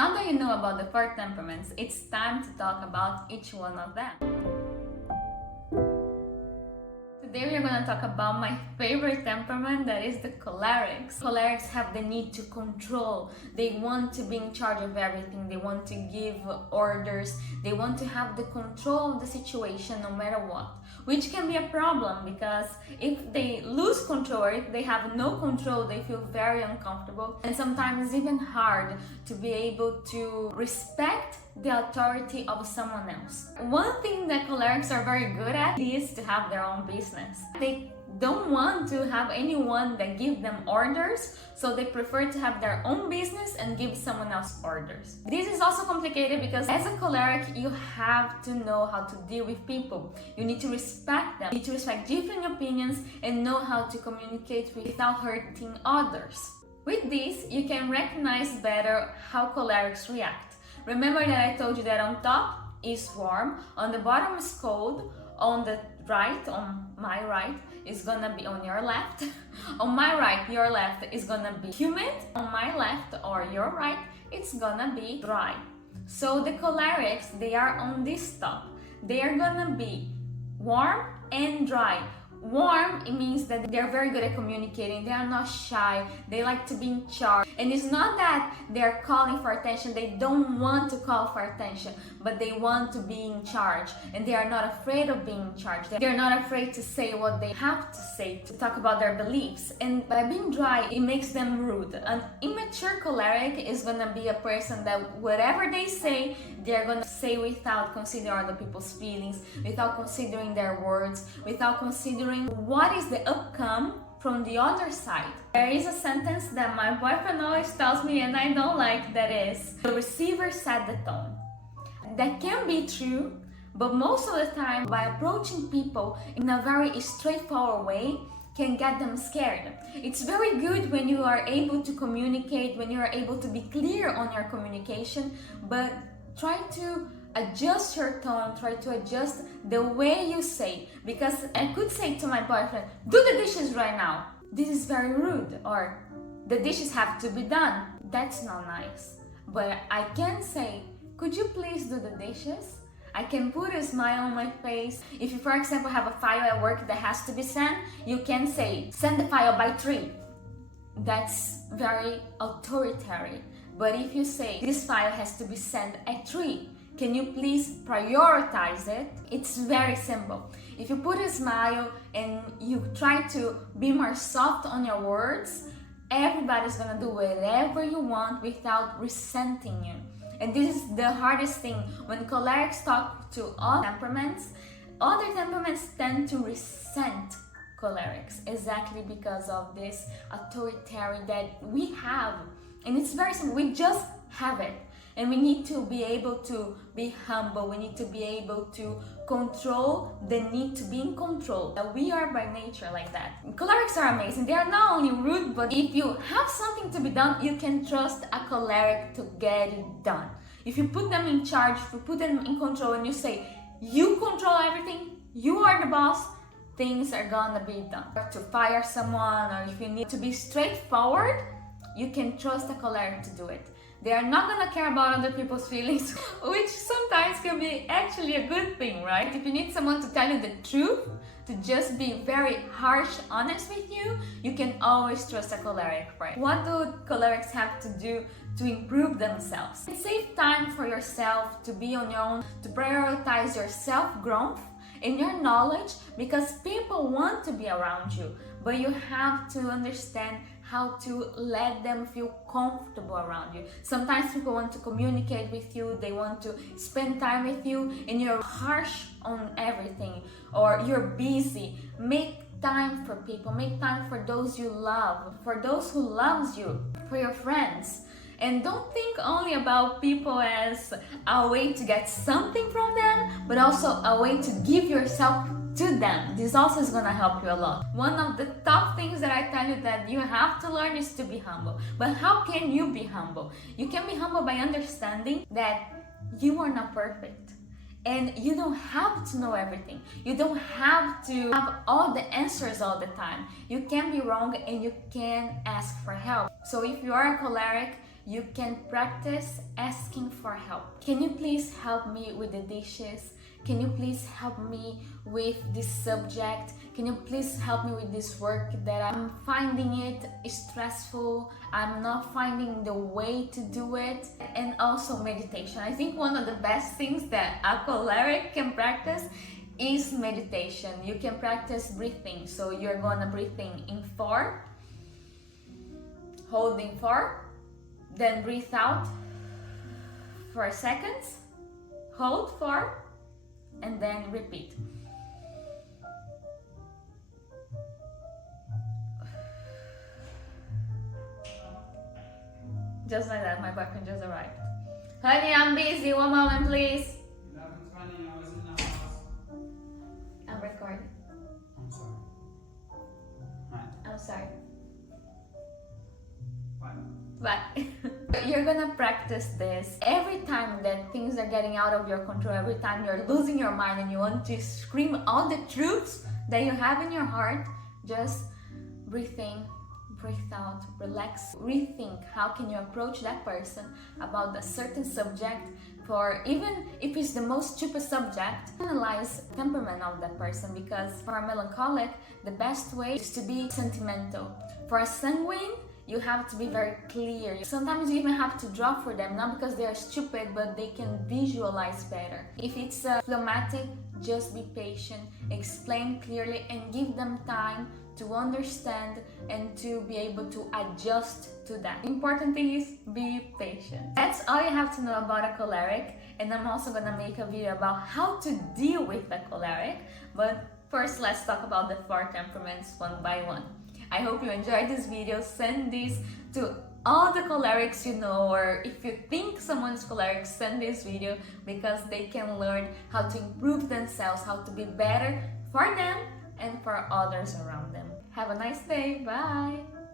Now that you know about the FIRE temperaments, it's time to talk about each one of them. Today we are going to talk about my favorite temperament, that is the cholerics. Cholerics have the need to control. They want to be in charge of everything. They want to give orders. They want to have the control of the situation no matter what, which can be a problem because if they lose control or if they have no control, they feel very uncomfortable, and sometimes it's even hard to be able to respect the authority of someone else. One thing that cholerics are very good at is to have their own business. They don't want to have anyone that give them orders, so they prefer to have their own business and give someone else orders. This is also complicated because as a choleric, you have to know how to deal with people. You need to respect them. You need to respect different opinions and know how to communicate without hurting others. With this, you can recognize better how cholerics react. Remember that I told you that on top is warm, on the bottom is cold, on the right, on my right, is gonna be on your left. On my right, your left is gonna be humid. On my left or your right, it's gonna be dry. So the cholerics, they are on this top. They are gonna be warm and dry. Warm, it means that they're very good at communicating, they are not shy, they like to be in charge. And it's not that they're calling for attention, they don't want to call for attention, but they want to be in charge. And they are not afraid of being in charge. They're not afraid to say what they have to say, to talk about their beliefs. And by being dry, it makes them rude. An immature choleric is gonna be a person that whatever they say, they're gonna say without considering other people's feelings, without considering their words, without considering what is the outcome from the other side. There is a sentence that my boyfriend always tells me and I don't like, that is, the receiver set the tone. That can be true, but most of the time by approaching people in a very straightforward way can get them scared. It's very good when you are able to communicate, when you are able to be clear on your communication, but try to adjust your tone, try to adjust the way you say, because I could say to my boyfriend, do the dishes right now. This is very rude, or the dishes have to be done. That's not nice. But I can say, could you please do the dishes? I can put a smile on my face. If you, for example, have a file at work that has to be sent, you can say, send the file by 3. That's very authoritarian. But if you say, this file has to be sent at 3, can you please prioritize it? It's very simple. If you put a smile and you try to be more soft on your words, everybody's gonna do whatever you want without resenting you. And this is the hardest thing. When cholerics talk to all temperaments, other temperaments tend to resent cholerics exactly because of this authoritarian that we have. And it's very simple, we just have it. And we need to be able to be humble. We need to be able to control the need to be in control. We are by nature like that. Cholerics are amazing. They are not only rude, but if you have something to be done, you can trust a choleric to get it done. If you put them in charge, if you put them in control and you say, you control everything, you are the boss, things are gonna be done. To fire someone, or if you need to be straightforward, you can trust a choleric to do it. They are not gonna care about other people's feelings, which sometimes can be actually a good thing, right? If you need someone to tell you the truth, to just be very harsh, honest with you, you can always trust a choleric, right? What do cholerics have to do to improve themselves? Save time for yourself, to be on your own, to prioritize your self-growth and your knowledge, because people want to be around you, but you have to understand how to let them feel comfortable around you. Sometimes people want to communicate with you, they want to spend time with you, and you're harsh on everything, or you're busy. Make time for people, make time for those you love, for those who loves you, for your friends. And don't think only about people as a way to get something from them, but also a way to give yourself to them. This also is gonna help you a lot. One of the top things that I tell you that you have to learn is to be humble. But how can you be humble? You can be humble by understanding that you are not perfect. And you don't have to know everything. You don't have to have all the answers all the time. You can be wrong and you can ask for help. So if you are a choleric, you can practice asking for help. Can you please help me with the dishes? Can you please help me with this subject? Can you please help me with this work that I'm finding it stressful? I'm not finding the way to do it. And also meditation. I think one of the best things that a choleric can practice is meditation. You can practice breathing. So you're gonna breathe in 4, holding 4, then breathe out 4 seconds, hold 4, and then repeat. Just like that, my boyfriend just arrived. Honey, I'm busy. One moment, please. 11:20, I was in the house. I'm recording. I'm sorry. Hi. I'm sorry. Bye. But you're gonna practice this every time that things are getting out of your control, every time you're losing your mind and you want to scream all the truths that you have in your heart. Just breathe in, breathe out, relax, rethink how can you approach that person about a certain subject. For even if it's the most stupid subject, analyze the temperament of that person, because for a melancholic, the best way is to be sentimental. For a sanguine, you have to be very clear. Sometimes you even have to draw for them, not because they are stupid, but they can visualize better. If it's phlegmatic, just be patient, explain clearly, and give them time to understand and to be able to adjust to that. Important thing is be patient. That's all you have to know about a choleric, and I'm also gonna make a video about how to deal with a choleric. But first, let's talk about the 4 temperaments one by one. I hope you enjoyed this video. Send this to all the cholerics you know, or if you think someone is choleric, send this video because they can learn how to improve themselves, how to be better for them and for others around them. Have a nice day. Bye.